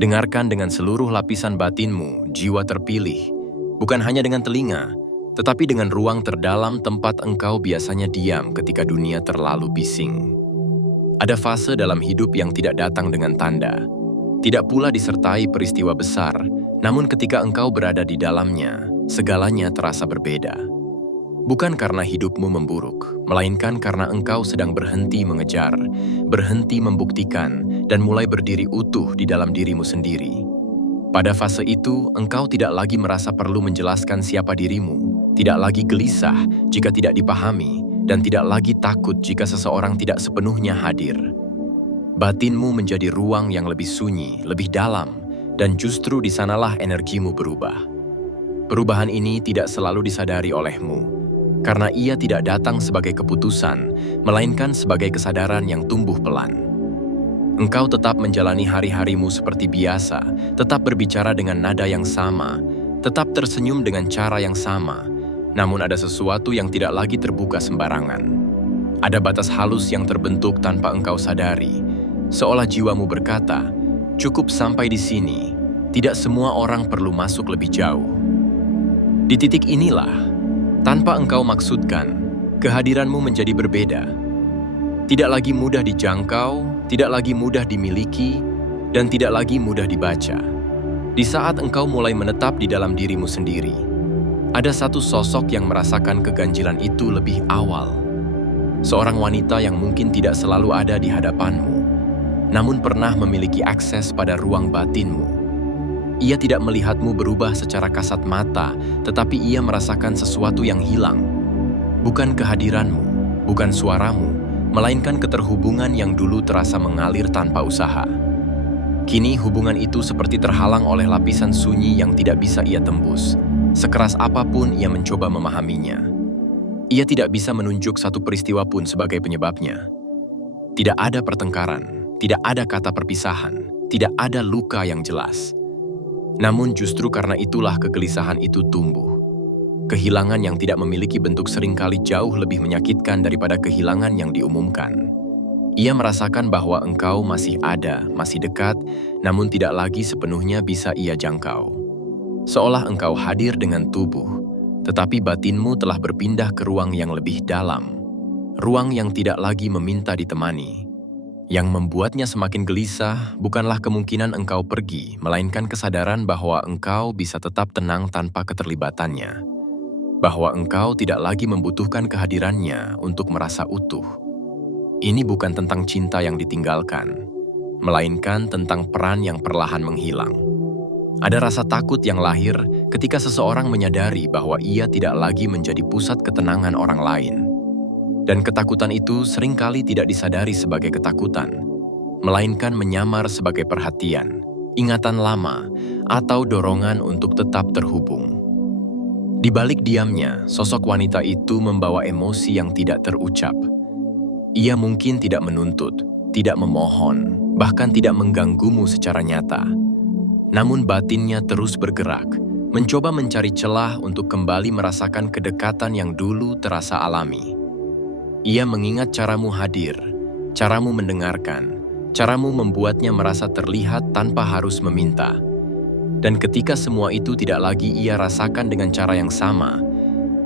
Dengarkan dengan seluruh lapisan batinmu, jiwa terpilih, bukan hanya dengan telinga, tetapi dengan ruang terdalam tempat engkau biasanya diam ketika dunia terlalu bising. Ada fase dalam hidup yang tidak datang dengan tanda, tidak pula disertai peristiwa besar, namun ketika engkau berada di dalamnya, segalanya terasa berbeda. Bukan karena hidupmu memburuk, melainkan karena engkau sedang berhenti mengejar, berhenti membuktikan, dan mulai berdiri utuh di dalam dirimu sendiri. Pada fase itu, engkau tidak lagi merasa perlu menjelaskan siapa dirimu, tidak lagi gelisah jika tidak dipahami, dan tidak lagi takut jika seseorang tidak sepenuhnya hadir. Batinmu menjadi ruang yang lebih sunyi, lebih dalam, dan justru di sanalah energimu berubah. Perubahan ini tidak selalu disadari olehmu, karena ia tidak datang sebagai keputusan, melainkan sebagai kesadaran yang tumbuh pelan. Engkau tetap menjalani hari-harimu seperti biasa, tetap berbicara dengan nada yang sama, tetap tersenyum dengan cara yang sama, namun ada sesuatu yang tidak lagi terbuka sembarangan. Ada batas halus yang terbentuk tanpa engkau sadari, seolah jiwamu berkata, "Cukup sampai di sini, tidak semua orang perlu masuk lebih jauh." Di titik inilah, tanpa engkau maksudkan, kehadiranmu menjadi berbeda. Tidak lagi mudah dijangkau, tidak lagi mudah dimiliki, dan tidak lagi mudah dibaca. Di saat engkau mulai menetap di dalam dirimu sendiri, ada satu sosok yang merasakan keganjilan itu lebih awal. Seorang wanita yang mungkin tidak selalu ada di hadapanmu, namun pernah memiliki akses pada ruang batinmu. Ia tidak melihatmu berubah secara kasat mata, tetapi ia merasakan sesuatu yang hilang. Bukan kehadiranmu, bukan suaramu, melainkan keterhubungan yang dulu terasa mengalir tanpa usaha. Kini hubungan itu seperti terhalang oleh lapisan sunyi yang tidak bisa ia tembus. Sekeras apapun ia mencoba memahaminya. Ia tidak bisa menunjuk satu peristiwa pun sebagai penyebabnya. Tidak ada pertengkaran, tidak ada kata perpisahan, tidak ada luka yang jelas. Namun justru karena itulah kegelisahan itu tumbuh. Kehilangan yang tidak memiliki bentuk seringkali jauh lebih menyakitkan daripada kehilangan yang diumumkan. Ia merasakan bahwa engkau masih ada, masih dekat, namun tidak lagi sepenuhnya bisa ia jangkau. Seolah engkau hadir dengan tubuh, tetapi batinmu telah berpindah ke ruang yang lebih dalam. Ruang yang tidak lagi meminta ditemani. Yang membuatnya semakin gelisah bukanlah kemungkinan engkau pergi, melainkan kesadaran bahwa engkau bisa tetap tenang tanpa keterlibatannya. Bahwa engkau tidak lagi membutuhkan kehadirannya untuk merasa utuh. Ini bukan tentang cinta yang ditinggalkan, melainkan tentang peran yang perlahan menghilang. Ada rasa takut yang lahir ketika seseorang menyadari bahwa ia tidak lagi menjadi pusat ketenangan orang lain. Dan ketakutan itu seringkali tidak disadari sebagai ketakutan, melainkan menyamar sebagai perhatian, ingatan lama, atau dorongan untuk tetap terhubung. Di balik diamnya, sosok wanita itu membawa emosi yang tidak terucap. Ia mungkin tidak menuntut, tidak memohon, bahkan tidak mengganggumu secara nyata. Namun batinnya terus bergerak, mencoba mencari celah untuk kembali merasakan kedekatan yang dulu terasa alami. Ia mengingat caramu hadir, caramu mendengarkan, caramu membuatnya merasa terlihat tanpa harus meminta. Dan ketika semua itu tidak lagi ia rasakan dengan cara yang sama,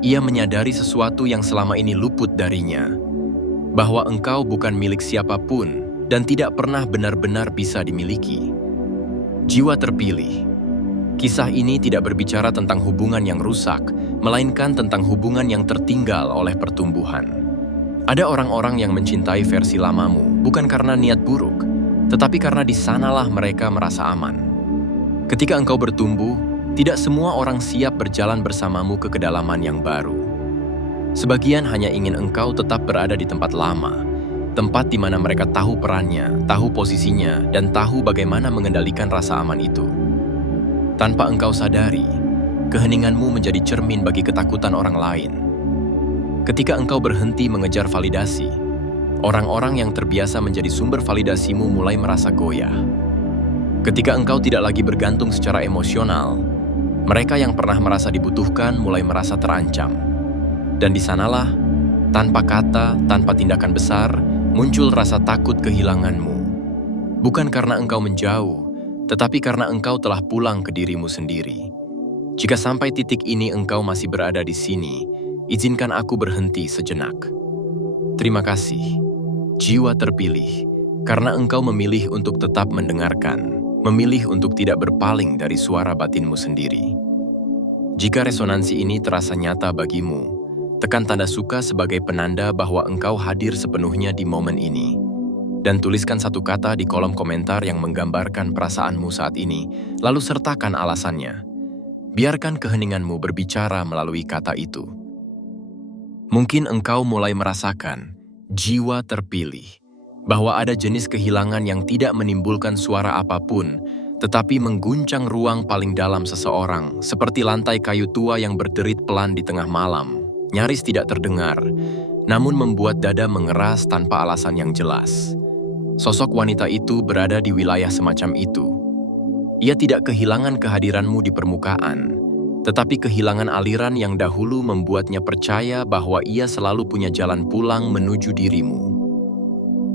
ia menyadari sesuatu yang selama ini luput darinya, bahwa engkau bukan milik siapapun dan tidak pernah benar-benar bisa dimiliki. Jiwa terpilih. Kisah ini tidak berbicara tentang hubungan yang rusak, melainkan tentang hubungan yang tertinggal oleh pertumbuhan. Ada orang-orang yang mencintai versi lamamu, bukan karena niat buruk, tetapi karena di sanalah mereka merasa aman. Ketika engkau bertumbuh, tidak semua orang siap berjalan bersamamu ke kedalaman yang baru. Sebagian hanya ingin engkau tetap berada di tempat lama, tempat di mana mereka tahu perannya, tahu posisinya, dan tahu bagaimana mengendalikan rasa aman itu. Tanpa engkau sadari, keheninganmu menjadi cermin bagi ketakutan orang lain. Ketika engkau berhenti mengejar validasi, orang-orang yang terbiasa menjadi sumber validasimu mulai merasa goyah. Ketika engkau tidak lagi bergantung secara emosional, mereka yang pernah merasa dibutuhkan mulai merasa terancam. Dan di sanalah, tanpa kata, tanpa tindakan besar, muncul rasa takut kehilanganmu. Bukan karena engkau menjauh, tetapi karena engkau telah pulang ke dirimu sendiri. Jika sampai titik ini engkau masih berada di sini, izinkan aku berhenti sejenak. Terima kasih, jiwa terpilih, karena engkau memilih untuk tetap mendengarkan, memilih untuk tidak berpaling dari suara batinmu sendiri. Jika resonansi ini terasa nyata bagimu, tekan tanda suka sebagai penanda bahwa engkau hadir sepenuhnya di momen ini. Dan tuliskan satu kata di kolom komentar yang menggambarkan perasaanmu saat ini, lalu sertakan alasannya. Biarkan keheninganmu berbicara melalui kata itu. Mungkin engkau mulai merasakan jiwa terpilih, bahwa ada jenis kehilangan yang tidak menimbulkan suara apapun, tetapi mengguncang ruang paling dalam seseorang, seperti lantai kayu tua yang berderit pelan di tengah malam, nyaris tidak terdengar, namun membuat dada mengeras tanpa alasan yang jelas. Sosok wanita itu berada di wilayah semacam itu. Ia tidak kehilangan kehadiranmu di permukaan, tetapi kehilangan aliran yang dahulu membuatnya percaya bahwa ia selalu punya jalan pulang menuju dirimu.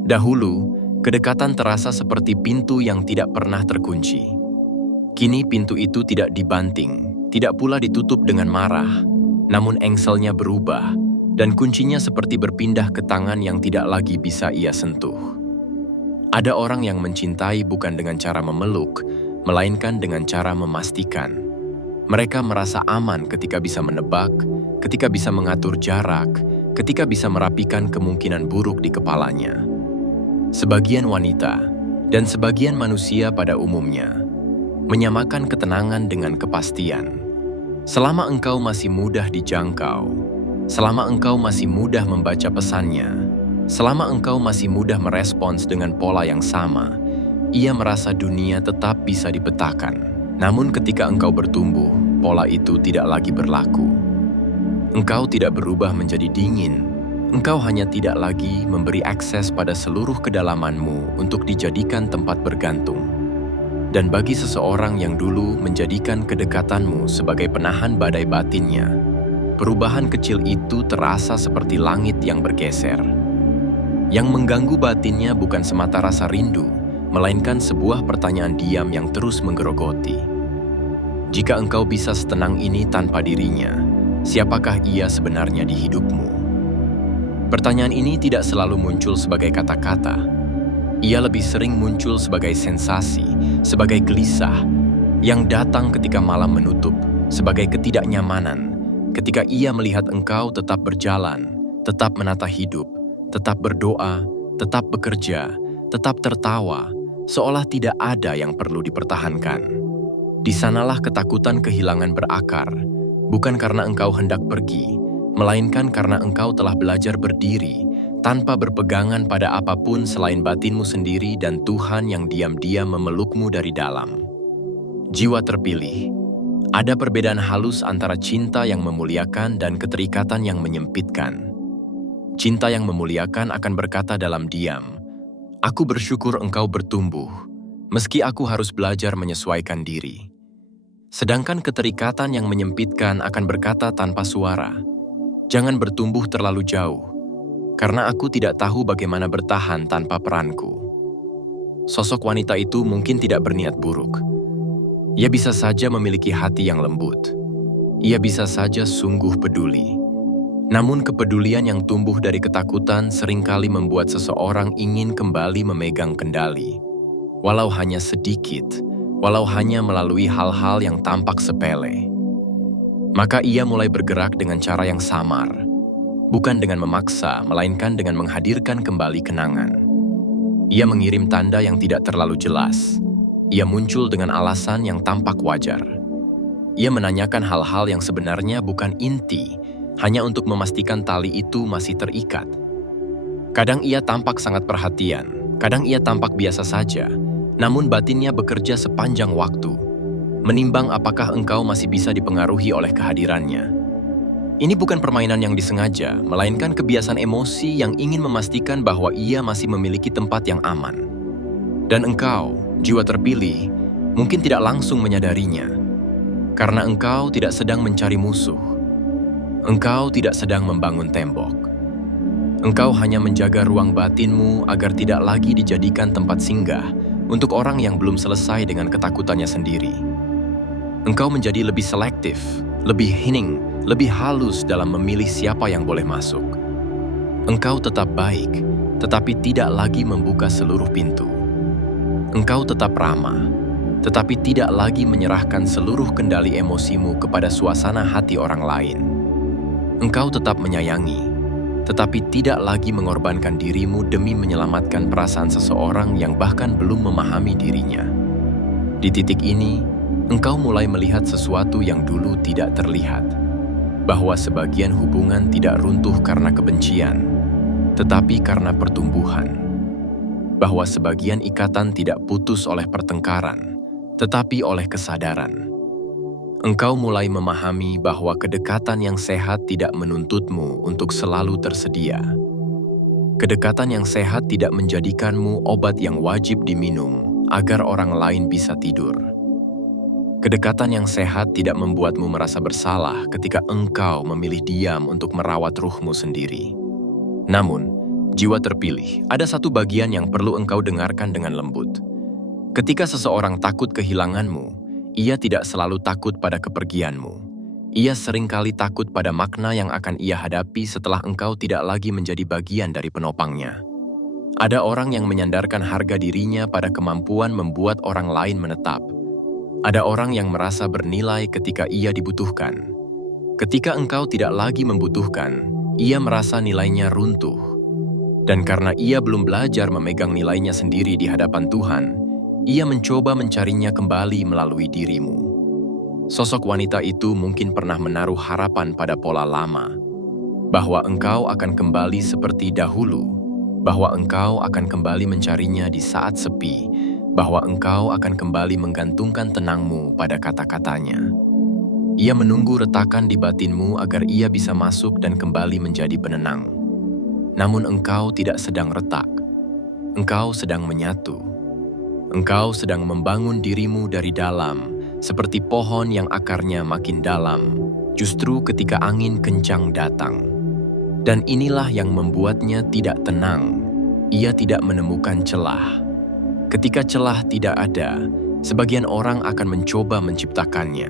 Dahulu, kedekatan terasa seperti pintu yang tidak pernah terkunci. Kini pintu itu tidak dibanting, tidak pula ditutup dengan marah, namun engselnya berubah, dan kuncinya seperti berpindah ke tangan yang tidak lagi bisa ia sentuh. Ada orang yang mencintai bukan dengan cara memeluk, melainkan dengan cara memastikan. Mereka merasa aman ketika bisa menebak, ketika bisa mengatur jarak, ketika bisa merapikan kemungkinan buruk di kepalanya. Sebagian wanita, dan sebagian manusia pada umumnya, menyamakan ketenangan dengan kepastian. Selama engkau masih mudah dijangkau, selama engkau masih mudah membaca pesannya, selama engkau masih mudah merespons dengan pola yang sama, ia merasa dunia tetap bisa dipetakan. Namun ketika engkau bertumbuh, pola itu tidak lagi berlaku. Engkau tidak berubah menjadi dingin, engkau hanya tidak lagi memberi akses pada seluruh kedalamanmu untuk dijadikan tempat bergantung. Dan bagi seseorang yang dulu menjadikan kedekatanmu sebagai penahan badai batinnya, perubahan kecil itu terasa seperti langit yang bergeser. Yang mengganggu batinnya bukan semata rasa rindu, melainkan sebuah pertanyaan diam yang terus menggerogoti. Jika engkau bisa setenang ini tanpa dirinya, siapakah ia sebenarnya di hidupmu? Pertanyaan ini tidak selalu muncul sebagai kata-kata. Ia lebih sering muncul sebagai sensasi, sebagai gelisah, yang datang ketika malam menutup, sebagai ketidaknyamanan, ketika ia melihat engkau tetap berjalan, tetap menata hidup, tetap berdoa, tetap bekerja, tetap tertawa, seolah tidak ada yang perlu dipertahankan. Di sanalah ketakutan kehilangan berakar, bukan karena engkau hendak pergi, melainkan karena engkau telah belajar berdiri, tanpa berpegangan pada apapun selain batinmu sendiri dan Tuhan yang diam-diam memelukmu dari dalam. Jiwa terpilih, ada perbedaan halus antara cinta yang memuliakan dan keterikatan yang menyempitkan. Cinta yang memuliakan akan berkata dalam diam, "Aku bersyukur engkau bertumbuh, meski aku harus belajar menyesuaikan diri." Sedangkan keterikatan yang menyempitkan akan berkata tanpa suara, "Jangan bertumbuh terlalu jauh, karena aku tidak tahu bagaimana bertahan tanpa peranku." Sosok wanita itu mungkin tidak berniat buruk. Ia bisa saja memiliki hati yang lembut. Ia bisa saja sungguh peduli. Namun kepedulian yang tumbuh dari ketakutan seringkali membuat seseorang ingin kembali memegang kendali. Walau hanya sedikit, walau hanya melalui hal-hal yang tampak sepele. Maka ia mulai bergerak dengan cara yang samar. Bukan dengan memaksa, melainkan dengan menghadirkan kembali kenangan. Ia mengirim tanda yang tidak terlalu jelas. Ia muncul dengan alasan yang tampak wajar. Ia menanyakan hal-hal yang sebenarnya bukan inti, hanya untuk memastikan tali itu masih terikat. Kadang ia tampak sangat perhatian, kadang ia tampak biasa saja, namun batinnya bekerja sepanjang waktu, menimbang apakah engkau masih bisa dipengaruhi oleh kehadirannya. Ini bukan permainan yang disengaja, melainkan kebiasaan emosi yang ingin memastikan bahwa ia masih memiliki tempat yang aman. Dan engkau, jiwa terpilih, mungkin tidak langsung menyadarinya, karena engkau tidak sedang mencari musuh. Engkau tidak sedang membangun tembok. Engkau hanya menjaga ruang batinmu agar tidak lagi dijadikan tempat singgah, untuk orang yang belum selesai dengan ketakutannya sendiri. Engkau menjadi lebih selektif, lebih hening, lebih halus dalam memilih siapa yang boleh masuk. Engkau tetap baik, tetapi tidak lagi membuka seluruh pintu. Engkau tetap ramah, tetapi tidak lagi menyerahkan seluruh kendali emosimu kepada suasana hati orang lain. Engkau tetap menyayangi, tetapi tidak lagi mengorbankan dirimu demi menyelamatkan perasaan seseorang yang bahkan belum memahami dirinya. Di titik ini, engkau mulai melihat sesuatu yang dulu tidak terlihat, bahwa sebagian hubungan tidak runtuh karena kebencian, tetapi karena pertumbuhan. Bahwa sebagian ikatan tidak putus oleh pertengkaran, tetapi oleh kesadaran. Engkau mulai memahami bahwa kedekatan yang sehat tidak menuntutmu untuk selalu tersedia. Kedekatan yang sehat tidak menjadikanmu obat yang wajib diminum agar orang lain bisa tidur. Kedekatan yang sehat tidak membuatmu merasa bersalah ketika engkau memilih diam untuk merawat ruhmu sendiri. Namun, jiwa terpilih, ada satu bagian yang perlu engkau dengarkan dengan lembut. Ketika seseorang takut kehilanganmu, ia tidak selalu takut pada kepergianmu. Ia seringkali takut pada makna yang akan ia hadapi setelah engkau tidak lagi menjadi bagian dari penopangnya. Ada orang yang menyandarkan harga dirinya pada kemampuan membuat orang lain menetap. Ada orang yang merasa bernilai ketika ia dibutuhkan. Ketika engkau tidak lagi membutuhkan, ia merasa nilainya runtuh. Dan karena ia belum belajar memegang nilainya sendiri di hadapan Tuhan, ia mencoba mencarinya kembali melalui dirimu. Sosok wanita itu mungkin pernah menaruh harapan pada pola lama, bahwa engkau akan kembali seperti dahulu, bahwa engkau akan kembali mencarinya di saat sepi, bahwa engkau akan kembali menggantungkan tenangmu pada kata-katanya. Ia menunggu retakan di batinmu agar ia bisa masuk dan kembali menjadi penenang. Namun engkau tidak sedang retak. Engkau sedang menyatu. Engkau sedang membangun dirimu dari dalam, seperti pohon yang akarnya makin dalam, justru ketika angin kencang datang. Dan inilah yang membuatnya tidak tenang. Ia tidak menemukan celah. Ketika celah tidak ada, sebagian orang akan mencoba menciptakannya.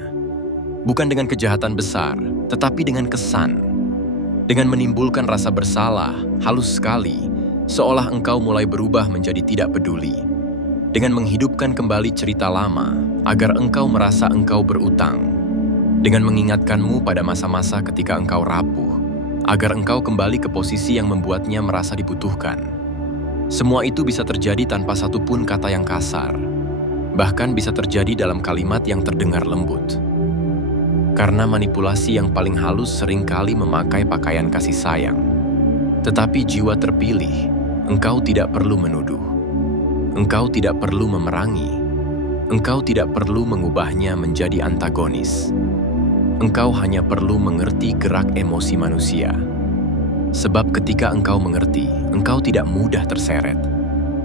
Bukan dengan kejahatan besar, tetapi dengan kesan. Dengan menimbulkan rasa bersalah, halus sekali, seolah engkau mulai berubah menjadi tidak peduli. Dengan menghidupkan kembali cerita lama, agar engkau merasa engkau berutang. Dengan mengingatkanmu pada masa-masa ketika engkau rapuh, agar engkau kembali ke posisi yang membuatnya merasa dibutuhkan. Semua itu bisa terjadi tanpa satupun kata yang kasar. Bahkan bisa terjadi dalam kalimat yang terdengar lembut. Karena manipulasi yang paling halus seringkali memakai pakaian kasih sayang. Tetapi jiwa terpilih, engkau tidak perlu menuduh. Engkau tidak perlu memerangi. Engkau tidak perlu mengubahnya menjadi antagonis. Engkau hanya perlu mengerti gerak emosi manusia. Sebab ketika engkau mengerti, engkau tidak mudah terseret.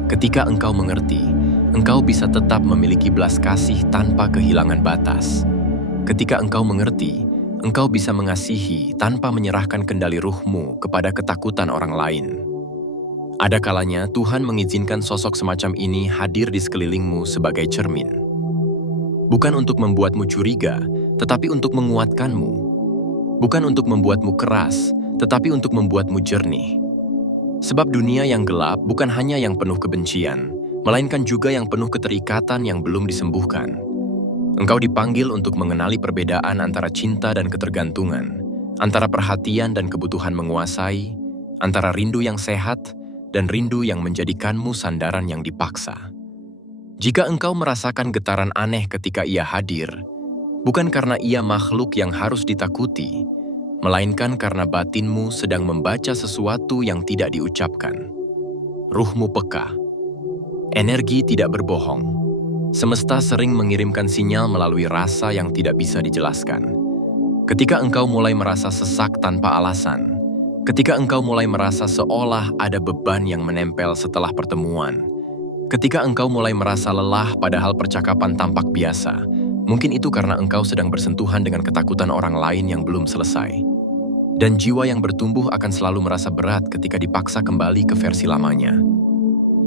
Ketika engkau mengerti, engkau bisa tetap memiliki belas kasih tanpa kehilangan batas. Ketika engkau mengerti, engkau bisa mengasihi tanpa menyerahkan kendali ruhmu kepada ketakutan orang lain. Ada kalanya Tuhan mengizinkan sosok semacam ini hadir di sekelilingmu sebagai cermin. Bukan untuk membuatmu curiga, tetapi untuk menguatkanmu. Bukan untuk membuatmu keras, tetapi untuk membuatmu jernih. Sebab dunia yang gelap bukan hanya yang penuh kebencian, melainkan juga yang penuh keterikatan yang belum disembuhkan. Engkau dipanggil untuk mengenali perbedaan antara cinta dan ketergantungan, antara perhatian dan kebutuhan menguasai, antara rindu yang sehat dan rindu yang menjadikanmu sandaran yang dipaksa. Jika engkau merasakan getaran aneh ketika ia hadir, bukan karena ia makhluk yang harus ditakuti, melainkan karena batinmu sedang membaca sesuatu yang tidak diucapkan. Ruhmu peka. Energi tidak berbohong. Semesta sering mengirimkan sinyal melalui rasa yang tidak bisa dijelaskan. Ketika engkau mulai merasa sesak tanpa alasan, ketika engkau mulai merasa seolah ada beban yang menempel setelah pertemuan, ketika engkau mulai merasa lelah padahal percakapan tampak biasa, mungkin itu karena engkau sedang bersentuhan dengan ketakutan orang lain yang belum selesai. Dan jiwa yang bertumbuh akan selalu merasa berat ketika dipaksa kembali ke versi lamanya.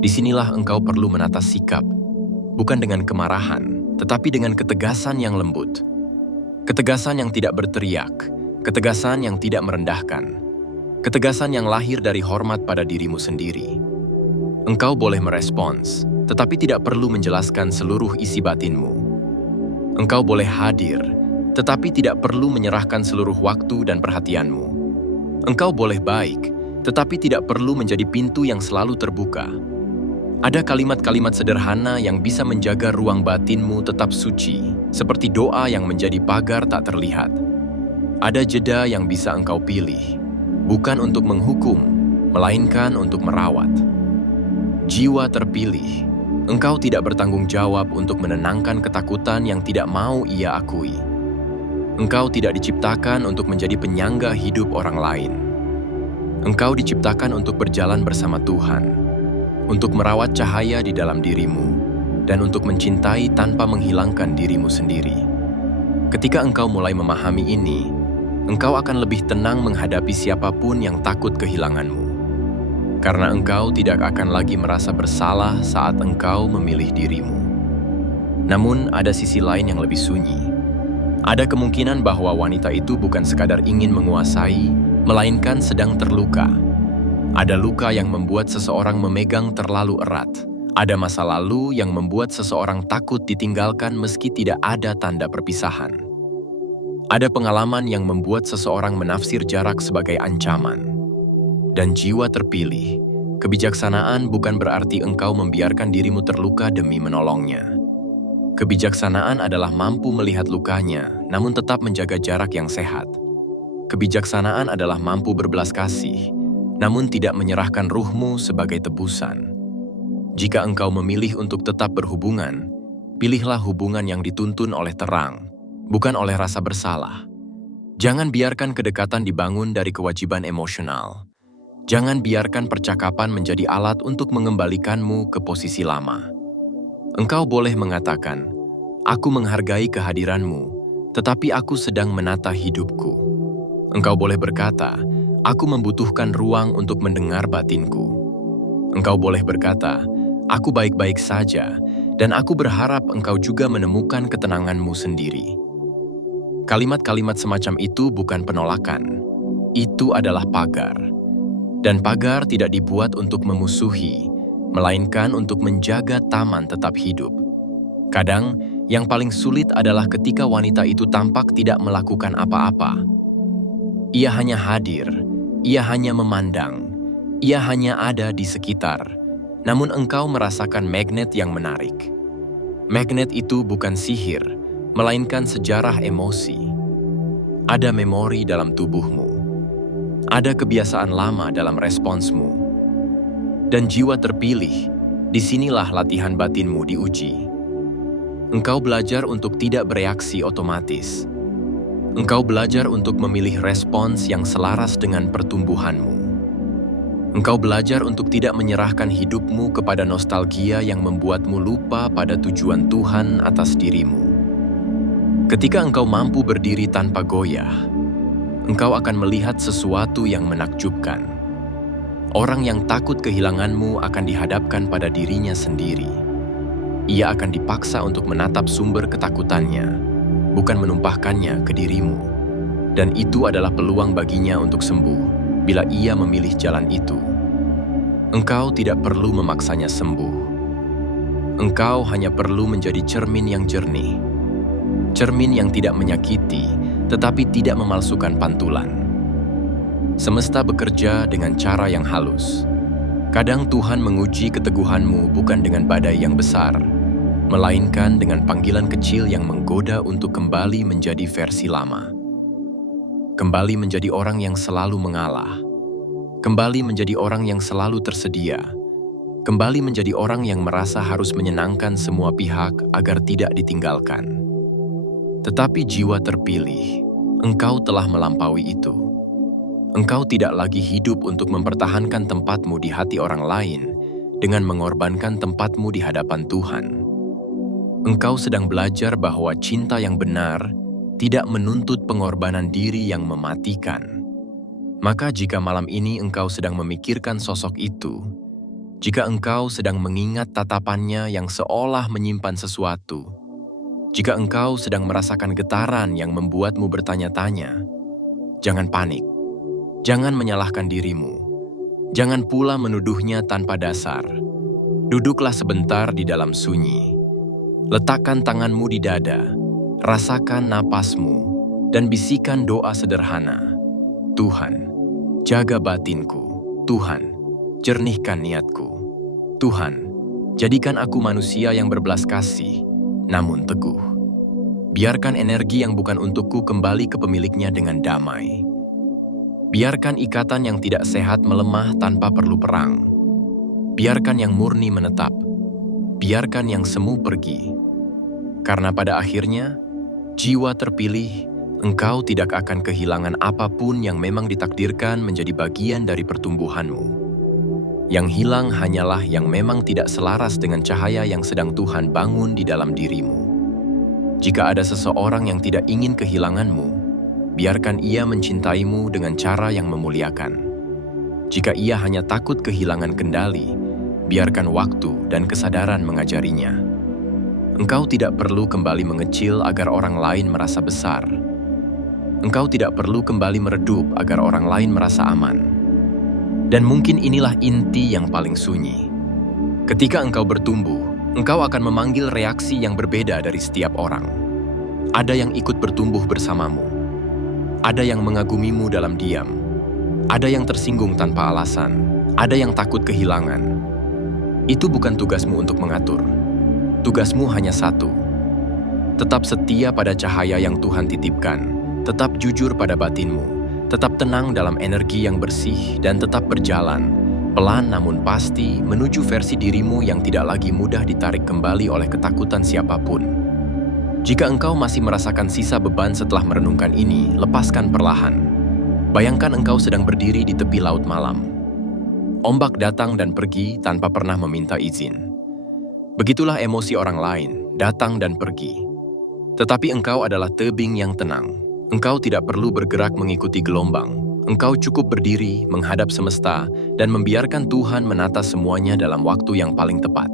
Disinilah engkau perlu menata sikap, bukan dengan kemarahan, tetapi dengan ketegasan yang lembut. Ketegasan yang tidak berteriak, ketegasan yang tidak merendahkan, ketegasan yang lahir dari hormat pada dirimu sendiri. Engkau boleh merespons, tetapi tidak perlu menjelaskan seluruh isi batinmu. Engkau boleh hadir, tetapi tidak perlu menyerahkan seluruh waktu dan perhatianmu. Engkau boleh baik, tetapi tidak perlu menjadi pintu yang selalu terbuka. Ada kalimat-kalimat sederhana yang bisa menjaga ruang batinmu tetap suci, seperti doa yang menjadi pagar tak terlihat. Ada jeda yang bisa engkau pilih, bukan untuk menghukum, melainkan untuk merawat. Jiwa terpilih, engkau tidak bertanggung jawab untuk menenangkan ketakutan yang tidak mau ia akui. Engkau tidak diciptakan untuk menjadi penyangga hidup orang lain. Engkau diciptakan untuk berjalan bersama Tuhan, untuk merawat cahaya di dalam dirimu, dan untuk mencintai tanpa menghilangkan dirimu sendiri. Ketika engkau mulai memahami ini, engkau akan lebih tenang menghadapi siapapun yang takut kehilanganmu. Karena engkau tidak akan lagi merasa bersalah saat engkau memilih dirimu. Namun ada sisi lain yang lebih sunyi. Ada kemungkinan bahwa wanita itu bukan sekadar ingin menguasai, melainkan sedang terluka. Ada luka yang membuat seseorang memegang terlalu erat. Ada masa lalu yang membuat seseorang takut ditinggalkan meski tidak ada tanda perpisahan. Ada pengalaman yang membuat seseorang menafsir jarak sebagai ancaman. Dan jiwa terpilih, kebijaksanaan bukan berarti engkau membiarkan dirimu terluka demi menolongnya. Kebijaksanaan adalah mampu melihat lukanya, namun tetap menjaga jarak yang sehat. Kebijaksanaan adalah mampu berbelas kasih, namun tidak menyerahkan ruhmu sebagai tebusan. Jika engkau memilih untuk tetap berhubungan, pilihlah hubungan yang dituntun oleh terang, bukan oleh rasa bersalah. Jangan biarkan kedekatan dibangun dari kewajiban emosional. Jangan biarkan percakapan menjadi alat untuk mengembalikanmu ke posisi lama. Engkau boleh mengatakan, "Aku menghargai kehadiranmu, tetapi aku sedang menata hidupku." Engkau boleh berkata, "Aku membutuhkan ruang untuk mendengar batinku." Engkau boleh berkata, "Aku baik-baik saja, dan aku berharap engkau juga menemukan ketenanganmu sendiri." Kalimat-kalimat semacam itu bukan penolakan. Itu adalah pagar. Dan pagar tidak dibuat untuk memusuhi, melainkan untuk menjaga taman tetap hidup. Kadang, yang paling sulit adalah ketika wanita itu tampak tidak melakukan apa-apa. Ia hanya hadir, ia hanya memandang, ia hanya ada di sekitar, namun engkau merasakan magnet yang menarik. Magnet itu bukan sihir, melainkan sejarah emosi. Ada memori dalam tubuhmu. Ada kebiasaan lama dalam responsmu. Dan jiwa terpilih, disinilah latihan batinmu diuji. Engkau belajar untuk tidak bereaksi otomatis. Engkau belajar untuk memilih respons yang selaras dengan pertumbuhanmu. Engkau belajar untuk tidak menyerahkan hidupmu kepada nostalgia yang membuatmu lupa pada tujuan Tuhan atas dirimu. Ketika engkau mampu berdiri tanpa goyah, engkau akan melihat sesuatu yang menakjubkan. Orang yang takut kehilanganmu akan dihadapkan pada dirinya sendiri. Ia akan dipaksa untuk menatap sumber ketakutannya, bukan menumpahkannya ke dirimu. Dan itu adalah peluang baginya untuk sembuh, bila ia memilih jalan itu. Engkau tidak perlu memaksanya sembuh. Engkau hanya perlu menjadi cermin yang jernih. Cermin yang tidak menyakiti, tetapi tidak memalsukan pantulan. Semesta bekerja dengan cara yang halus. Kadang Tuhan menguji keteguhanmu bukan dengan badai yang besar, melainkan dengan panggilan kecil yang menggoda untuk kembali menjadi versi lama. Kembali menjadi orang yang selalu mengalah. Kembali menjadi orang yang selalu tersedia. Kembali menjadi orang yang merasa harus menyenangkan semua pihak agar tidak ditinggalkan. Tetapi jiwa terpilih, engkau telah melampaui itu. Engkau tidak lagi hidup untuk mempertahankan tempatmu di hati orang lain dengan mengorbankan tempatmu di hadapan Tuhan. Engkau sedang belajar bahwa cinta yang benar tidak menuntut pengorbanan diri yang mematikan. Maka jika malam ini engkau sedang memikirkan sosok itu, Jika engkau sedang mengingat tatapannya yang seolah menyimpan sesuatu, jika engkau sedang merasakan getaran yang membuatmu bertanya-tanya, jangan panik, jangan menyalahkan dirimu, jangan pula menuduhnya tanpa dasar. Duduklah sebentar di dalam sunyi, letakkan tanganmu di dada, rasakan napasmu, dan bisikan doa sederhana. Tuhan, jaga batinku. Tuhan, jernihkan niatku. Tuhan, jadikan aku manusia yang berbelas kasih, namun teguh. Biarkan energi yang bukan untukku kembali ke pemiliknya dengan damai. Biarkan ikatan yang tidak sehat melemah tanpa perlu perang. Biarkan yang murni menetap. Biarkan yang semu pergi. Karena pada akhirnya, jiwa terpilih, engkau tidak akan kehilangan apapun yang memang ditakdirkan menjadi bagian dari pertumbuhanmu. Yang hilang hanyalah yang memang tidak selaras dengan cahaya yang sedang Tuhan bangun di dalam dirimu. Jika ada seseorang yang tidak ingin kehilanganmu, biarkan ia mencintaimu dengan cara yang memuliakan. Jika ia hanya takut kehilangan kendali, biarkan waktu dan kesadaran mengajarinya. Engkau tidak perlu kembali mengecil agar orang lain merasa besar. Engkau tidak perlu kembali meredup agar orang lain merasa aman. Dan mungkin inilah inti yang paling sunyi. Ketika engkau bertumbuh, engkau akan memanggil reaksi yang berbeda dari setiap orang. Ada yang ikut bertumbuh bersamamu. Ada yang mengagumimu dalam diam. Ada yang tersinggung tanpa alasan. Ada yang takut kehilangan. Itu bukan tugasmu untuk mengatur. Tugasmu hanya satu. Tetap setia pada cahaya yang Tuhan titipkan. Tetap jujur pada batinmu. Tetap tenang dalam energi yang bersih dan tetap berjalan, pelan namun pasti, menuju versi dirimu yang tidak lagi mudah ditarik kembali oleh ketakutan siapapun. Jika engkau masih merasakan sisa beban setelah merenungkan ini, lepaskan perlahan. Bayangkan engkau sedang berdiri di tepi laut malam. Ombak datang dan pergi tanpa pernah meminta izin. Begitulah emosi orang lain, datang dan pergi. Tetapi engkau adalah tebing yang tenang. Engkau tidak perlu bergerak mengikuti gelombang. Engkau cukup berdiri, menghadap semesta, dan membiarkan Tuhan menata semuanya dalam waktu yang paling tepat.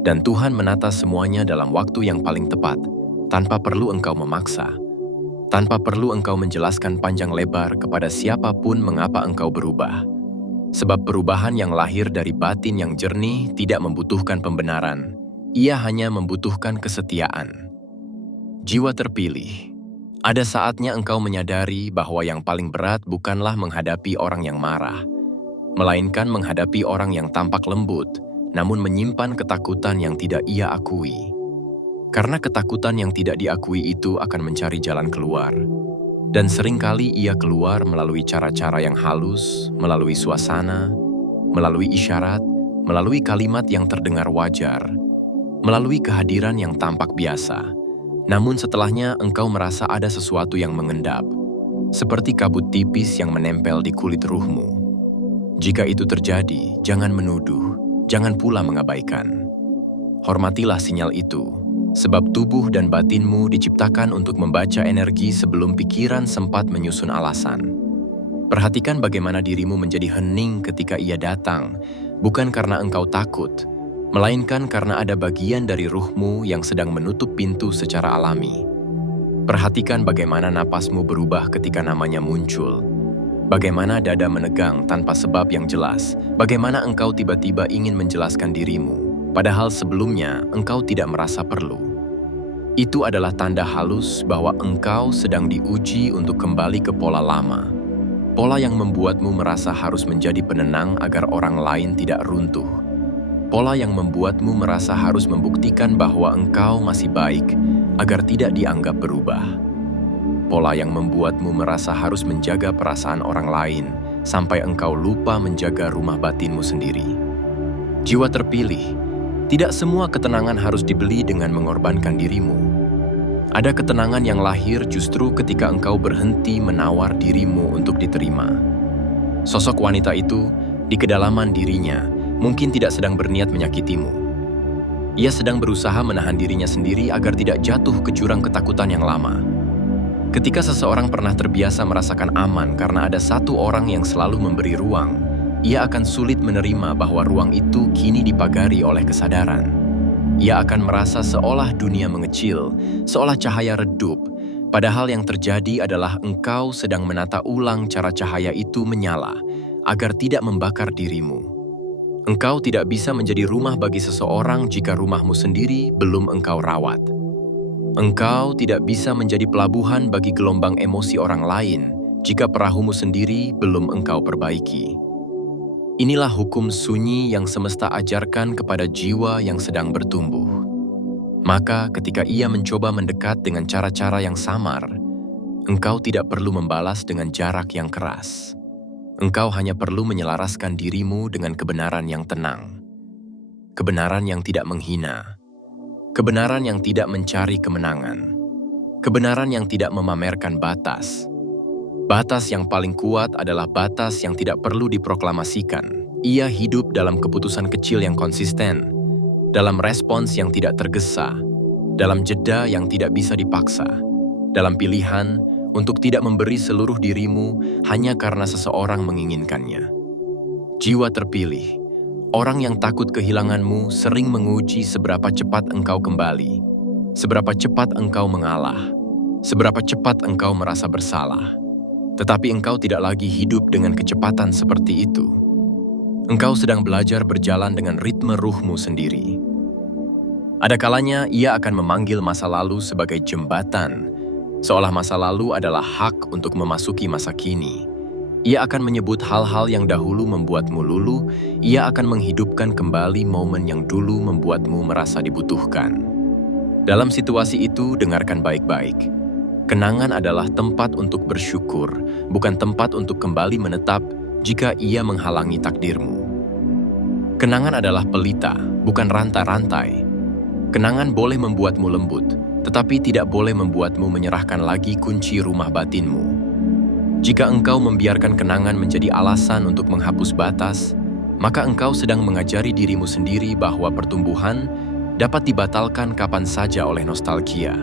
Dan Tuhan menata semuanya dalam waktu yang paling tepat, tanpa perlu engkau memaksa. Tanpa perlu engkau menjelaskan panjang lebar kepada siapapun mengapa engkau berubah. Sebab perubahan yang lahir dari batin yang jernih tidak membutuhkan pembenaran. Ia hanya membutuhkan kesetiaan. Jiwa terpilih. Ada saatnya engkau menyadari bahwa yang paling berat bukanlah menghadapi orang yang marah, melainkan menghadapi orang yang tampak lembut, namun menyimpan ketakutan yang tidak ia akui. Karena ketakutan yang tidak diakui itu akan mencari jalan keluar. Dan seringkali ia keluar melalui cara-cara yang halus, melalui suasana, melalui isyarat, melalui kalimat yang terdengar wajar, melalui kehadiran yang tampak biasa. Namun setelahnya engkau merasa ada sesuatu yang mengendap, seperti kabut tipis yang menempel di kulit ruhmu. Jika itu terjadi, jangan menuduh, jangan pula mengabaikan. Hormatilah sinyal itu, sebab tubuh dan batinmu diciptakan untuk membaca energi sebelum pikiran sempat menyusun alasan. Perhatikan bagaimana dirimu menjadi hening ketika ia datang, bukan karena engkau takut, melainkan karena ada bagian dari ruhmu yang sedang menutup pintu secara alami. Perhatikan bagaimana napasmu berubah ketika namanya muncul. Bagaimana dada menegang tanpa sebab yang jelas. Bagaimana engkau tiba-tiba ingin menjelaskan dirimu, padahal sebelumnya engkau tidak merasa perlu. Itu adalah tanda halus bahwa engkau sedang diuji untuk kembali ke pola lama. Pola yang membuatmu merasa harus menjadi penenang agar orang lain tidak runtuh. Pola yang membuatmu merasa harus membuktikan bahwa engkau masih baik agar tidak dianggap berubah. Pola yang membuatmu merasa harus menjaga perasaan orang lain sampai engkau lupa menjaga rumah batinmu sendiri. Jiwa terpilih, tidak semua ketenangan harus dibeli dengan mengorbankan dirimu. Ada ketenangan yang lahir justru ketika engkau berhenti menawar dirimu untuk diterima. Sosok wanita itu, di kedalaman dirinya, mungkin tidak sedang berniat menyakitimu. Ia sedang berusaha menahan dirinya sendiri agar tidak jatuh ke jurang ketakutan yang lama. Ketika seseorang pernah terbiasa merasakan aman karena ada satu orang yang selalu memberi ruang, ia akan sulit menerima bahwa ruang itu kini dipagari oleh kesadaran. Ia akan merasa seolah dunia mengecil, seolah cahaya redup, padahal yang terjadi adalah engkau sedang menata ulang cara cahaya itu menyala, agar tidak membakar dirimu. Engkau tidak bisa menjadi rumah bagi seseorang jika rumahmu sendiri belum engkau rawat. Engkau tidak bisa menjadi pelabuhan bagi gelombang emosi orang lain jika perahumu sendiri belum engkau perbaiki. Inilah hukum sunyi yang semesta ajarkan kepada jiwa yang sedang bertumbuh. Maka ketika ia mencoba mendekat dengan cara-cara yang samar, engkau tidak perlu membalas dengan jarak yang keras. Engkau hanya perlu menyelaraskan dirimu dengan kebenaran yang tenang. Kebenaran yang tidak menghina. Kebenaran yang tidak mencari kemenangan. Kebenaran yang tidak memamerkan batas. Batas yang paling kuat adalah batas yang tidak perlu diproklamasikan. Ia hidup dalam keputusan kecil yang konsisten, dalam respons yang tidak tergesa, dalam jeda yang tidak bisa dipaksa, dalam pilihan untuk tidak memberi seluruh dirimu hanya karena seseorang menginginkannya. Jiwa terpilih, orang yang takut kehilanganmu sering menguji seberapa cepat engkau kembali, seberapa cepat engkau mengalah, seberapa cepat engkau merasa bersalah. Tetapi engkau tidak lagi hidup dengan kecepatan seperti itu. Engkau sedang belajar berjalan dengan ritme ruhmu sendiri. Ada kalanya ia akan memanggil masa lalu sebagai jembatan, seolah masa lalu adalah hak untuk memasuki masa kini. Ia akan menyebut hal-hal yang dahulu membuatmu luluh, ia akan menghidupkan kembali momen yang dulu membuatmu merasa dibutuhkan. Dalam situasi itu, dengarkan baik-baik. Kenangan adalah tempat untuk bersyukur, bukan tempat untuk kembali menetap jika ia menghalangi takdirmu. Kenangan adalah pelita, bukan rantai-rantai. Kenangan boleh membuatmu lembut, tetapi tidak boleh membuatmu menyerahkan lagi kunci rumah batinmu. Jika engkau membiarkan kenangan menjadi alasan untuk menghapus batas, maka engkau sedang mengajari dirimu sendiri bahwa pertumbuhan dapat dibatalkan kapan saja oleh nostalgia.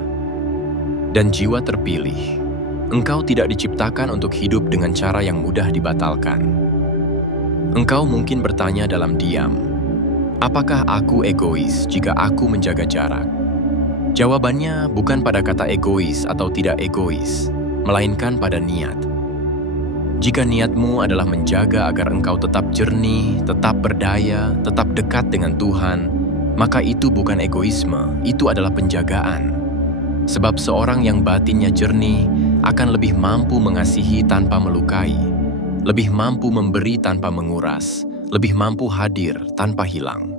Dan jiwa terpilih, engkau tidak diciptakan untuk hidup dengan cara yang mudah dibatalkan. Engkau mungkin bertanya dalam diam, apakah aku egois jika aku menjaga jarak? Jawabannya bukan pada kata egois atau tidak egois, melainkan pada niat. Jika niatmu adalah menjaga agar engkau tetap jernih, tetap berdaya, tetap dekat dengan Tuhan, maka itu bukan egoisme, itu adalah penjagaan. Sebab seorang yang batinnya jernih akan lebih mampu mengasihi tanpa melukai, lebih mampu memberi tanpa menguras, lebih mampu hadir tanpa hilang.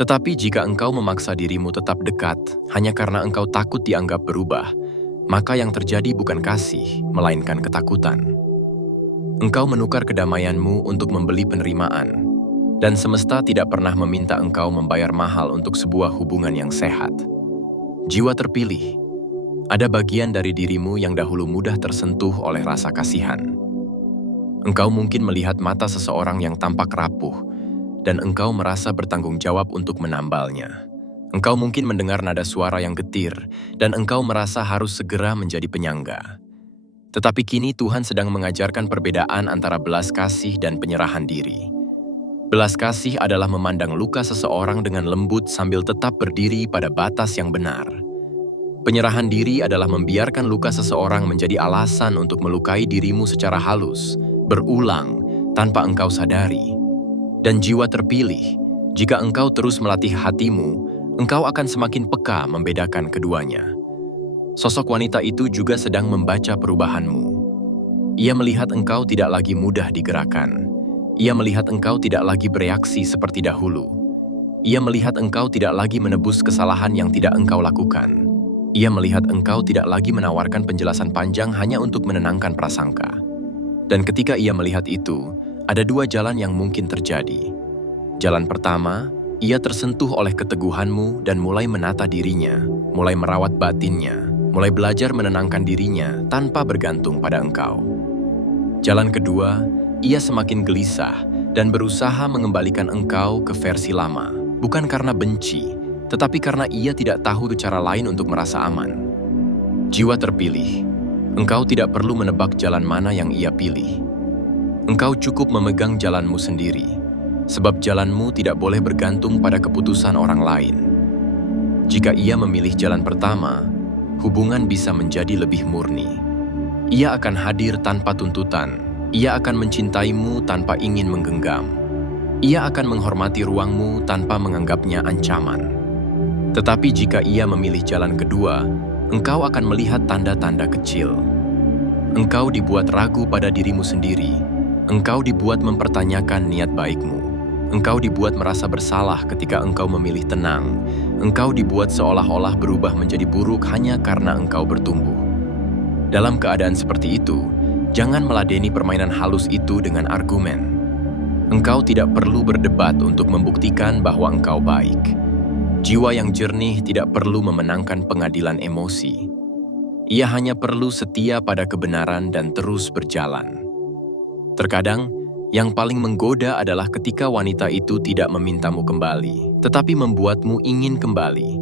Tetapi jika engkau memaksa dirimu tetap dekat hanya karena engkau takut dianggap berubah, maka yang terjadi bukan kasih, melainkan ketakutan. Engkau menukar kedamaianmu untuk membeli penerimaan, dan semesta tidak pernah meminta engkau membayar mahal untuk sebuah hubungan yang sehat. Jiwa terpilih, ada bagian dari dirimu yang dahulu mudah tersentuh oleh rasa kasihan. Engkau mungkin melihat mata seseorang yang tampak rapuh, dan engkau merasa bertanggung jawab untuk menambalnya. Engkau mungkin mendengar nada suara yang getir, dan engkau merasa harus segera menjadi penyangga. Tetapi kini Tuhan sedang mengajarkan perbedaan antara belas kasih dan penyerahan diri. Belas kasih adalah memandang luka seseorang dengan lembut sambil tetap berdiri pada batas yang benar. Penyerahan diri adalah membiarkan luka seseorang menjadi alasan untuk melukai dirimu secara halus, berulang, tanpa engkau sadari. Dan jiwa terpilih, jika engkau terus melatih hatimu, engkau akan semakin peka membedakan keduanya. Sosok wanita itu juga sedang membaca perubahanmu. Ia melihat engkau tidak lagi mudah digerakkan. Ia melihat engkau tidak lagi bereaksi seperti dahulu. Ia melihat engkau tidak lagi menebus kesalahan yang tidak engkau lakukan. Ia melihat engkau tidak lagi menawarkan penjelasan panjang hanya untuk menenangkan prasangka. Dan ketika ia melihat itu, ada dua jalan yang mungkin terjadi. Jalan pertama, ia tersentuh oleh keteguhanmu dan mulai menata dirinya, mulai merawat batinnya, mulai belajar menenangkan dirinya tanpa bergantung pada engkau. Jalan kedua, ia semakin gelisah dan berusaha mengembalikan engkau ke versi lama, bukan karena benci, tetapi karena ia tidak tahu cara lain untuk merasa aman. Jiwa terpilih, engkau tidak perlu menebak jalan mana yang ia pilih. Engkau cukup memegang jalanmu sendiri, sebab jalanmu tidak boleh bergantung pada keputusan orang lain. Jika ia memilih jalan pertama, hubungan bisa menjadi lebih murni. Ia akan hadir tanpa tuntutan, ia akan mencintaimu tanpa ingin menggenggam. Ia akan menghormati ruangmu tanpa menganggapnya ancaman. Tetapi jika ia memilih jalan kedua, engkau akan melihat tanda-tanda kecil. Engkau dibuat ragu pada dirimu sendiri. Engkau dibuat mempertanyakan niat baikmu. Engkau dibuat merasa bersalah ketika engkau memilih tenang. Engkau dibuat seolah-olah berubah menjadi buruk hanya karena engkau bertumbuh. Dalam keadaan seperti itu, jangan meladeni permainan halus itu dengan argumen. Engkau tidak perlu berdebat untuk membuktikan bahwa engkau baik. Jiwa yang jernih tidak perlu memenangkan pengadilan emosi. Ia hanya perlu setia pada kebenaran dan terus berjalan. Terkadang, yang paling menggoda adalah ketika wanita itu tidak memintamu kembali, tetapi membuatmu ingin kembali.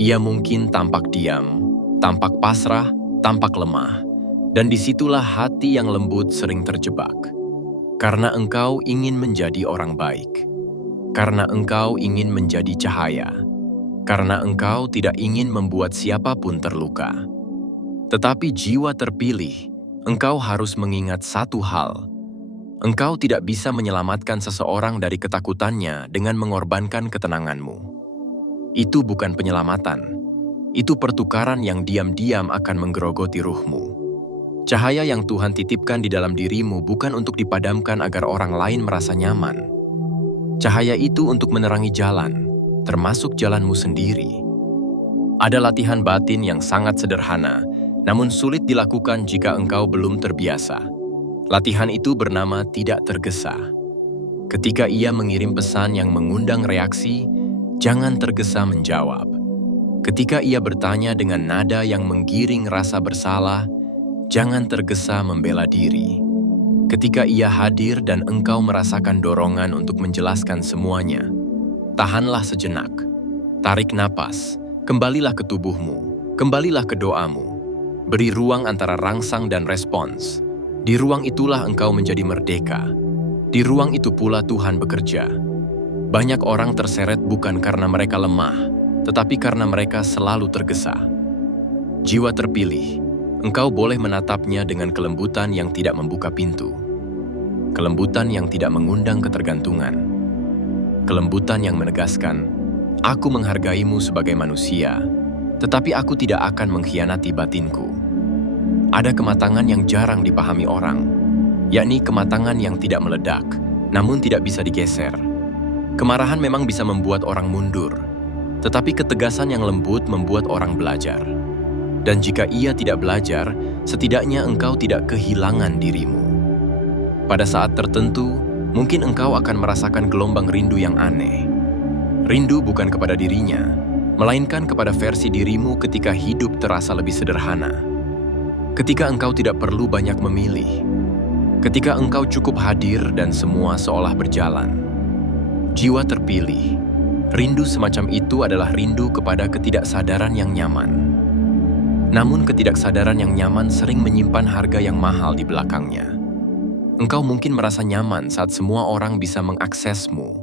Ia mungkin tampak diam, tampak pasrah, tampak lemah, dan disitulah hati yang lembut sering terjebak. Karena engkau ingin menjadi orang baik, karena engkau ingin menjadi cahaya, karena engkau tidak ingin membuat siapapun terluka. Tetapi jiwa terpilih, engkau harus mengingat satu hal. Engkau tidak bisa menyelamatkan seseorang dari ketakutannya dengan mengorbankan ketenanganmu. Itu bukan penyelamatan. Itu pertukaran yang diam-diam akan menggerogoti ruhmu. Cahaya yang Tuhan titipkan di dalam dirimu bukan untuk dipadamkan agar orang lain merasa nyaman. Cahaya itu untuk menerangi jalan, termasuk jalanmu sendiri. Ada latihan batin yang sangat sederhana, namun sulit dilakukan jika engkau belum terbiasa. Latihan itu bernama tidak tergesa. Ketika ia mengirim pesan yang mengundang reaksi, jangan tergesa menjawab. Ketika ia bertanya dengan nada yang menggiring rasa bersalah, jangan tergesa membela diri. Ketika ia hadir dan engkau merasakan dorongan untuk menjelaskan semuanya, tahanlah sejenak. Tarik napas, kembalilah ke tubuhmu, kembalilah ke doamu. Beri ruang antara rangsang dan respons. Di ruang itulah engkau menjadi merdeka. Di ruang itu pula Tuhan bekerja. Banyak orang terseret bukan karena mereka lemah, tetapi karena mereka selalu tergesa. Jiwa terpilih, engkau boleh menatapnya dengan kelembutan yang tidak membuka pintu. Kelembutan yang tidak mengundang ketergantungan. Kelembutan yang menegaskan, aku menghargaimu sebagai manusia, tetapi aku tidak akan mengkhianati batinku. Ada kematangan yang jarang dipahami orang, yakni kematangan yang tidak meledak, namun tidak bisa digeser. Kemarahan memang bisa membuat orang mundur, tetapi ketegasan yang lembut membuat orang belajar. Dan jika ia tidak belajar, setidaknya engkau tidak kehilangan dirimu. Pada saat tertentu, mungkin engkau akan merasakan gelombang rindu yang aneh. Rindu bukan kepada dirinya, melainkan kepada versi dirimu ketika hidup terasa lebih sederhana. Ketika engkau tidak perlu banyak memilih. Ketika engkau cukup hadir dan semua seolah berjalan. Jiwa terpilih. Rindu semacam itu adalah rindu kepada ketidaksadaran yang nyaman. Namun ketidaksadaran yang nyaman sering menyimpan harga yang mahal di belakangnya. Engkau mungkin merasa nyaman saat semua orang bisa mengaksesmu,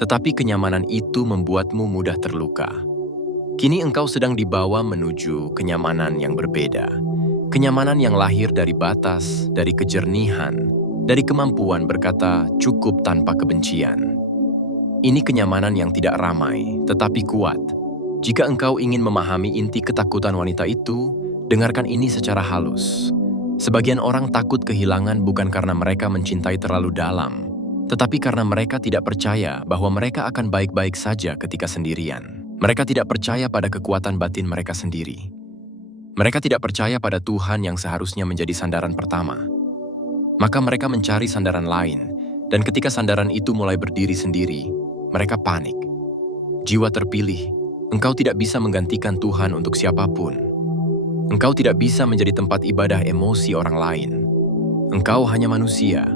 tetapi kenyamanan itu membuatmu mudah terluka. Kini engkau sedang dibawa menuju kenyamanan yang berbeda. Kenyamanan yang lahir dari batas, dari kejernihan, dari kemampuan berkata cukup tanpa kebencian. Ini kenyamanan yang tidak ramai, tetapi kuat. Jika engkau ingin memahami inti ketakutan wanita itu, dengarkan ini secara halus. Sebagian orang takut kehilangan bukan karena mereka mencintai terlalu dalam, tetapi karena mereka tidak percaya bahwa mereka akan baik-baik saja ketika sendirian. Mereka tidak percaya pada kekuatan batin mereka sendiri. Mereka tidak percaya pada Tuhan yang seharusnya menjadi sandaran pertama. Maka mereka mencari sandaran lain, dan ketika sandaran itu mulai berdiri sendiri, mereka panik. Jiwa terpilih, engkau tidak bisa menggantikan Tuhan untuk siapapun. Engkau tidak bisa menjadi tempat ibadah emosi orang lain. Engkau hanya manusia.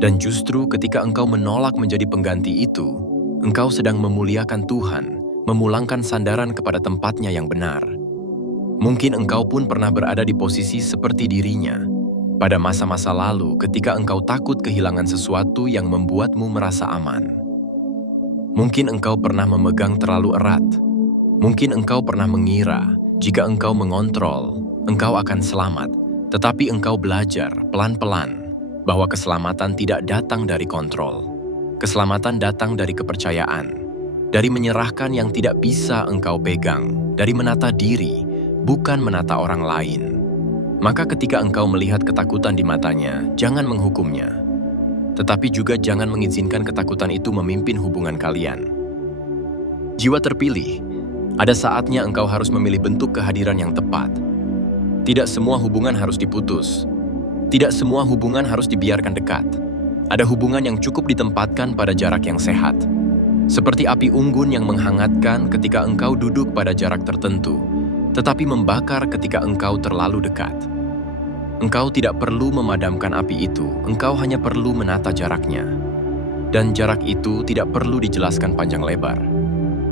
Dan justru ketika engkau menolak menjadi pengganti itu, engkau sedang memuliakan Tuhan, memulangkan sandaran kepada tempatnya yang benar. Mungkin engkau pun pernah berada di posisi seperti dirinya, pada masa-masa lalu ketika engkau takut kehilangan sesuatu yang membuatmu merasa aman. Mungkin engkau pernah memegang terlalu erat. Mungkin engkau pernah mengira jika engkau mengontrol, engkau akan selamat. Tetapi engkau belajar pelan-pelan bahwa keselamatan tidak datang dari kontrol. Keselamatan datang dari kepercayaan, dari menyerahkan yang tidak bisa engkau pegang, dari menata diri, bukan menata orang lain. Maka ketika engkau melihat ketakutan di matanya, jangan menghukumnya. Tetapi juga jangan mengizinkan ketakutan itu memimpin hubungan kalian. Jiwa terpilih, ada saatnya engkau harus memilih bentuk kehadiran yang tepat. Tidak semua hubungan harus diputus. Tidak semua hubungan harus dibiarkan dekat. Ada hubungan yang cukup ditempatkan pada jarak yang sehat. Seperti api unggun yang menghangatkan ketika engkau duduk pada jarak tertentu, tetapi membakar ketika engkau terlalu dekat. Engkau tidak perlu memadamkan api itu, engkau hanya perlu menata jaraknya. Dan jarak itu tidak perlu dijelaskan panjang lebar.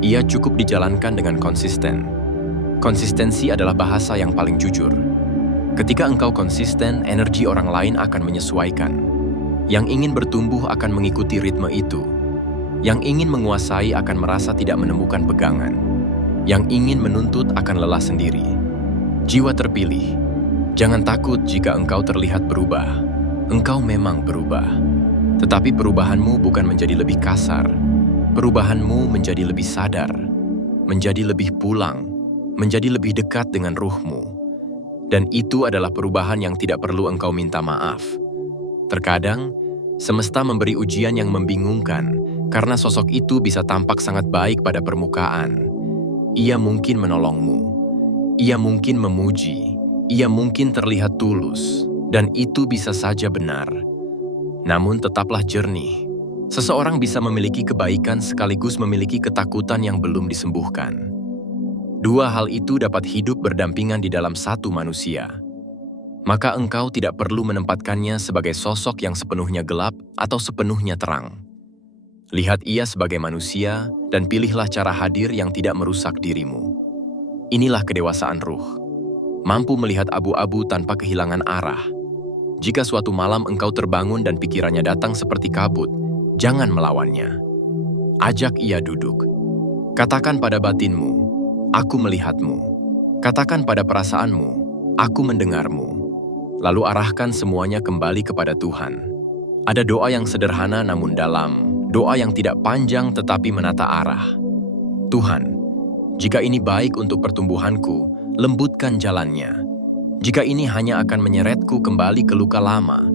Ia cukup dijalankan dengan konsisten. Konsistensi adalah bahasa yang paling jujur. Ketika engkau konsisten, energi orang lain akan menyesuaikan. Yang ingin bertumbuh akan mengikuti ritme itu. Yang ingin menguasai akan merasa tidak menemukan pegangan. Yang ingin menuntut akan lelah sendiri. Jiwa terpilih, jangan takut jika engkau terlihat berubah. Engkau memang berubah. Tetapi perubahanmu bukan menjadi lebih kasar. Perubahanmu menjadi lebih sadar, menjadi lebih pulang, menjadi lebih dekat dengan ruhmu. Dan itu adalah perubahan yang tidak perlu engkau minta maaf. Terkadang, semesta memberi ujian yang membingungkan karena sosok itu bisa tampak sangat baik pada permukaan. Ia mungkin menolongmu, ia mungkin memuji, ia mungkin terlihat tulus, dan itu bisa saja benar. Namun tetaplah jernih. Seseorang bisa memiliki kebaikan sekaligus memiliki ketakutan yang belum disembuhkan. Dua hal itu dapat hidup berdampingan di dalam satu manusia. Maka engkau tidak perlu menempatkannya sebagai sosok yang sepenuhnya gelap atau sepenuhnya terang. Lihat ia sebagai manusia dan pilihlah cara hadir yang tidak merusak dirimu. Inilah kedewasaan ruh. Mampu melihat abu-abu tanpa kehilangan arah. Jika suatu malam engkau terbangun dan pikirannya datang seperti kabut, jangan melawannya. Ajak ia duduk. Katakan pada batinmu, aku melihatmu. Katakan pada perasaanmu, aku mendengarmu. Lalu arahkan semuanya kembali kepada Tuhan. Ada doa yang sederhana namun dalam, doa yang tidak panjang tetapi menata arah. Tuhan, jika ini baik untuk pertumbuhanku, lembutkan jalannya. Jika ini hanya akan menyeretku kembali ke luka lama,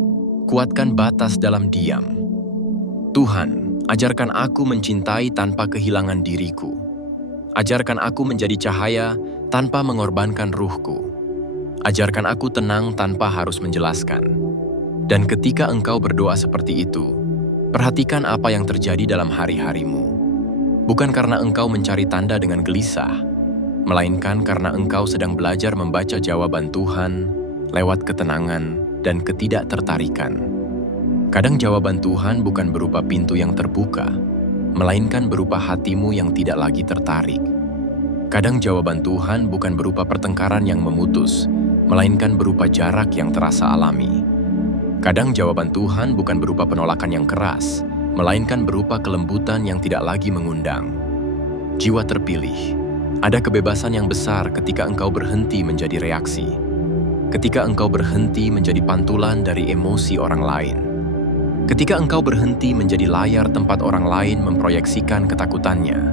kuatkan batas dalam diam. Tuhan, ajarkan aku mencintai tanpa kehilangan diriku. Ajarkan aku menjadi cahaya tanpa mengorbankan ruhku. Ajarkan aku tenang tanpa harus menjelaskan. Dan ketika engkau berdoa seperti itu, perhatikan apa yang terjadi dalam hari-harimu. Bukan karena engkau mencari tanda dengan gelisah, melainkan karena engkau sedang belajar membaca jawaban Tuhan lewat ketenangan dan ketidaktertarikan. Kadang jawaban Tuhan bukan berupa pintu yang terbuka, melainkan berupa hatimu yang tidak lagi tertarik. Kadang jawaban Tuhan bukan berupa pertengkaran yang memutus, melainkan berupa jarak yang terasa alami. Kadang jawaban Tuhan bukan berupa penolakan yang keras, melainkan berupa kelembutan yang tidak lagi mengundang. Jiwa terpilih, ada kebebasan yang besar ketika engkau berhenti menjadi reaksi. Ketika engkau berhenti menjadi pantulan dari emosi orang lain. Ketika engkau berhenti menjadi layar tempat orang lain memproyeksikan ketakutannya,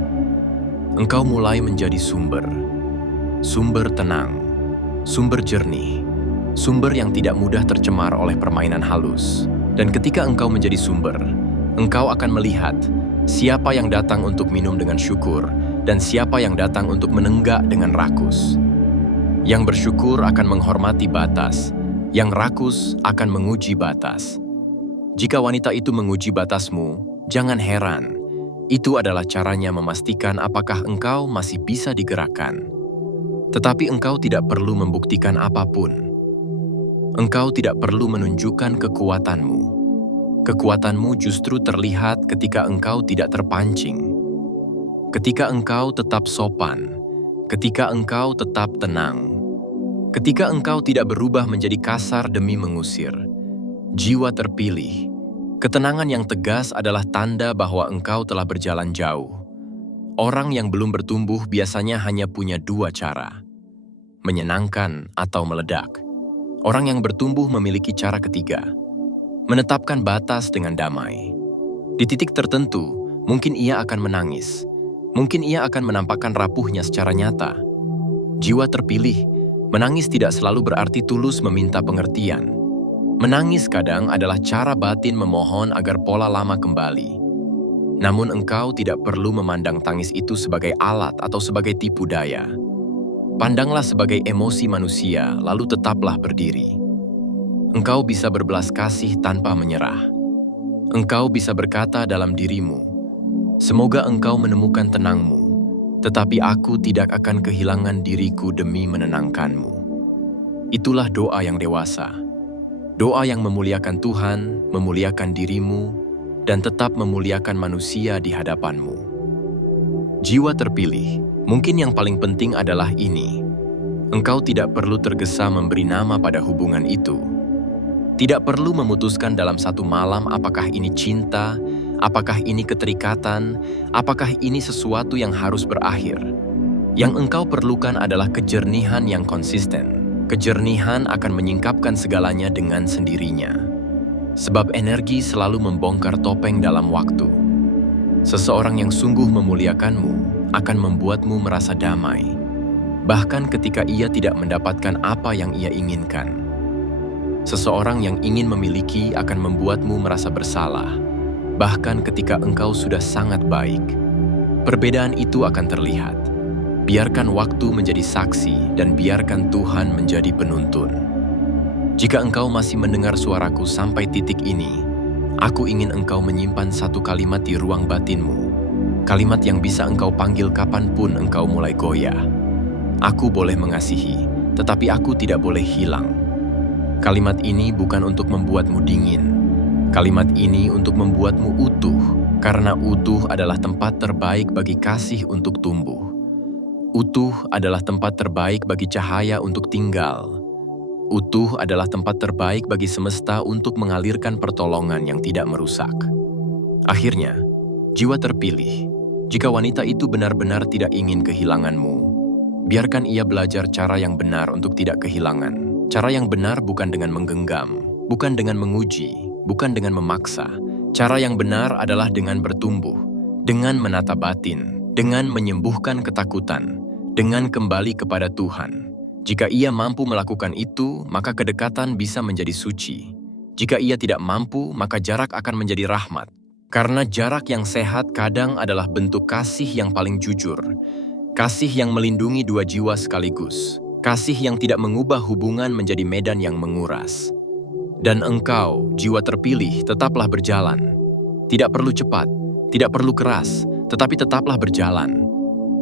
engkau mulai menjadi sumber tenang, sumber jernih, sumber yang tidak mudah tercemar oleh permainan halus. Dan ketika engkau menjadi sumber, engkau akan melihat siapa yang datang untuk minum dengan syukur dan siapa yang datang untuk menenggak dengan rakus. Yang bersyukur akan menghormati batas, yang rakus akan menguji batas. Jika wanita itu menguji batasmu, jangan heran. Itu adalah caranya memastikan apakah engkau masih bisa digerakkan. Tetapi engkau tidak perlu membuktikan apapun. Engkau tidak perlu menunjukkan kekuatanmu. Kekuatanmu justru terlihat ketika engkau tidak terpancing. Ketika engkau tetap sopan, ketika engkau tetap tenang. Ketika engkau tidak berubah menjadi kasar demi mengusir, jiwa terpilih, ketenangan yang tegas adalah tanda bahwa engkau telah berjalan jauh. Orang yang belum bertumbuh biasanya hanya punya dua cara, menyenangkan atau meledak. Orang yang bertumbuh memiliki cara ketiga, menetapkan batas dengan damai. Di titik tertentu, mungkin ia akan menangis, mungkin ia akan menampakkan rapuhnya secara nyata. Jiwa terpilih, menangis tidak selalu berarti tulus meminta pengertian. Menangis kadang adalah cara batin memohon agar pola lama kembali. Namun engkau tidak perlu memandang tangis itu sebagai alat atau sebagai tipu daya. Pandanglah sebagai emosi manusia, lalu tetaplah berdiri. Engkau bisa berbelas kasih tanpa menyerah. Engkau bisa berkata dalam dirimu, "Semoga engkau menemukan tenangmu, tetapi aku tidak akan kehilangan diriku demi menenangkanmu." Itulah doa yang dewasa. Doa yang memuliakan Tuhan, memuliakan dirimu, dan tetap memuliakan manusia di hadapanmu. Jiwa terpilih, mungkin yang paling penting adalah ini. Engkau tidak perlu tergesa memberi nama pada hubungan itu. Tidak perlu memutuskan dalam satu malam apakah ini cinta, apakah ini keterikatan, apakah ini sesuatu yang harus berakhir. Yang engkau perlukan adalah kejernihan yang konsisten. Kejernihan akan menyingkapkan segalanya dengan sendirinya. Sebab energi selalu membongkar topeng dalam waktu. Seseorang yang sungguh memuliakanmu akan membuatmu merasa damai, bahkan ketika ia tidak mendapatkan apa yang ia inginkan. Seseorang yang ingin memiliki akan membuatmu merasa bersalah, bahkan ketika engkau sudah sangat baik. Perbedaan itu akan terlihat. Biarkan waktu menjadi saksi dan biarkan Tuhan menjadi penuntun. Jika engkau masih mendengar suaraku sampai titik ini, aku ingin engkau menyimpan satu kalimat di ruang batinmu. Kalimat yang bisa engkau panggil kapanpun engkau mulai goyah. Aku boleh mengasihi, tetapi aku tidak boleh hilang. Kalimat ini bukan untuk membuatmu dingin. Kalimat ini untuk membuatmu utuh, karena utuh adalah tempat terbaik bagi kasih untuk tumbuh. Utuh adalah tempat terbaik bagi cahaya untuk tinggal. Utuh adalah tempat terbaik bagi semesta untuk mengalirkan pertolongan yang tidak merusak. Akhirnya, jiwa terpilih. Jika wanita itu benar-benar tidak ingin kehilanganmu, biarkan ia belajar cara yang benar untuk tidak kehilangan. Cara yang benar bukan dengan menggenggam, bukan dengan menguji, bukan dengan memaksa. Cara yang benar adalah dengan bertumbuh, dengan menata batin, dengan menyembuhkan ketakutan, dengan kembali kepada Tuhan. Jika ia mampu melakukan itu, maka kedekatan bisa menjadi suci. Jika ia tidak mampu, maka jarak akan menjadi rahmat. Karena jarak yang sehat kadang adalah bentuk kasih yang paling jujur. Kasih yang melindungi dua jiwa sekaligus. Kasih yang tidak mengubah hubungan menjadi medan yang menguras. Dan engkau, jiwa terpilih, tetaplah berjalan. Tidak perlu cepat, tidak perlu keras, tetapi tetaplah berjalan.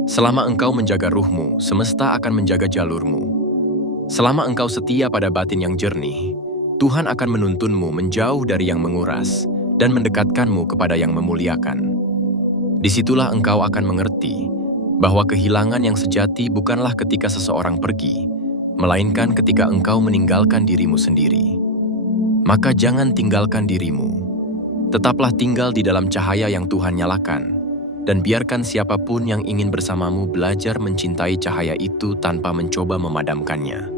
Selama engkau menjaga ruhmu, semesta akan menjaga jalurmu. Selama engkau setia pada batin yang jernih, Tuhan akan menuntunmu menjauh dari yang menguras dan mendekatkanmu kepada yang memuliakan. Disitulah engkau akan mengerti bahwa kehilangan yang sejati bukanlah ketika seseorang pergi, melainkan ketika engkau meninggalkan dirimu sendiri. Maka jangan tinggalkan dirimu. Tetaplah tinggal di dalam cahaya yang Tuhan nyalakan, dan biarkan siapapun yang ingin bersamamu belajar mencintai cahaya itu tanpa mencoba memadamkannya.